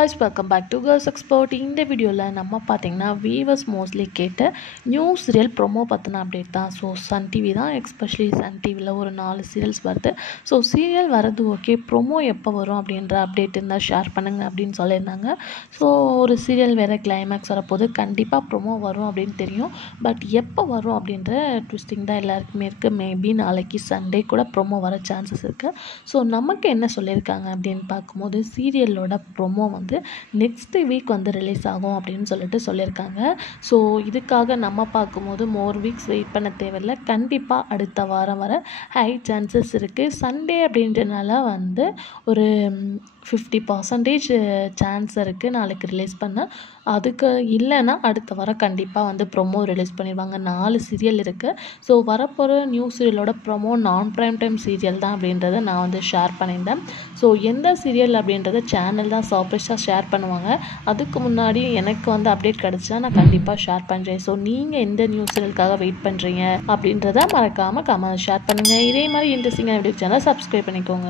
guys, welcome back to Girls Expert. இந்த வீடியோவில் நம்ம பார்த்தீங்கன்னா வியூவர்ஸ் மோஸ்ட்லி கேட்ட நியூ சீரியல் ப்ரோமோ பற்றின அப்டேட் தான். ஸோ சன் டிவி தான், எக்ஸ்பெஷலி சன் டிவியில் ஒரு 4 சீரியல்ஸ் வருது. ஸோ சீரியல் வரது ஓகே, ப்ரோமோ எப்போ வரும் அப்படின்ற அப்டேட் இருந்தால் ஷேர் பண்ணுங்க அப்படின்னு சொல்லியிருந்தாங்க. ஸோ ஒரு சீரியல் வேறு கிளைமேக்ஸ் வரப்போது, கண்டிப்பாக ப்ரோமோ வரும் அப்படின்னு தெரியும். பட் எப்போ வரும் அப்படின்ற ட்விஸ்டிங் தான் எல்லாருக்குமே இருக்குது. மேபி நாளைக்கு சண்டே கூட ப்ரோமோ வர சான்சஸ் இருக்குது. ஸோ நமக்கு என்ன சொல்லியிருக்காங்க அப்படின்னு பார்க்கும்போது, சீரியலோட ப்ரோமோ வந்து நெக்ஸ்ட் வீக் வந்து ரிலீஸ் ஆகும் அப்படின்னு சொல்லியிருக்காங்க. ஸோ இதுக்காக நம்ம பார்க்கும்போது மோர் வீக்ஸ் வெயிட் பண்ண தேவையில்லை. கண்டிப்பாக அடுத்த வாரம் வர ஹை சான்சஸ் இருக்குது. சண்டே அப்படின்றனால வந்து ஒரு 50% சான்ஸ் இருக்குது நாளைக்கு ரிலீஸ் பண்ண. அதுக்கு இல்லைன்னா அடுத்த வாரம் கண்டிப்பாக வந்து ப்ரோமோ ரிலீஸ் பண்ணிடுவாங்க. 4 சீரியல் இருக்குது. ஸோ வரப்போகிற நியூ சீரியலோட ப்ரோமோ நான் ப்ரைம் டைம் சீரியல் தான் அப்படின்றத நான் வந்து ஷேர் பண்ணியிருந்தேன். ஸோ எந்த சீரியல் அப்படின்றத சேனல் தான் சர்ப்ரைஸாக ஷேர் பண்ணுவாங்க. அதுக்கு முன்னாடி எனக்கு வந்து அப்டேட் கிடச்சா நான் கண்டிப்பாக ஷேர் பண்ணுறேன். ஸோ நீங்கள் எந்த நியூ சீரியலுக்காக வெயிட் பண்ணுறீங்க அப்படின்றத மறக்காமல் கமெண்ட் ஷேர் பண்ணுங்கள். இதே மாதிரி இன்ட்ரெஸ்டிங்கான வீடியோ சேனல் சப்ஸ்கிரைப் பண்ணிக்கோங்க.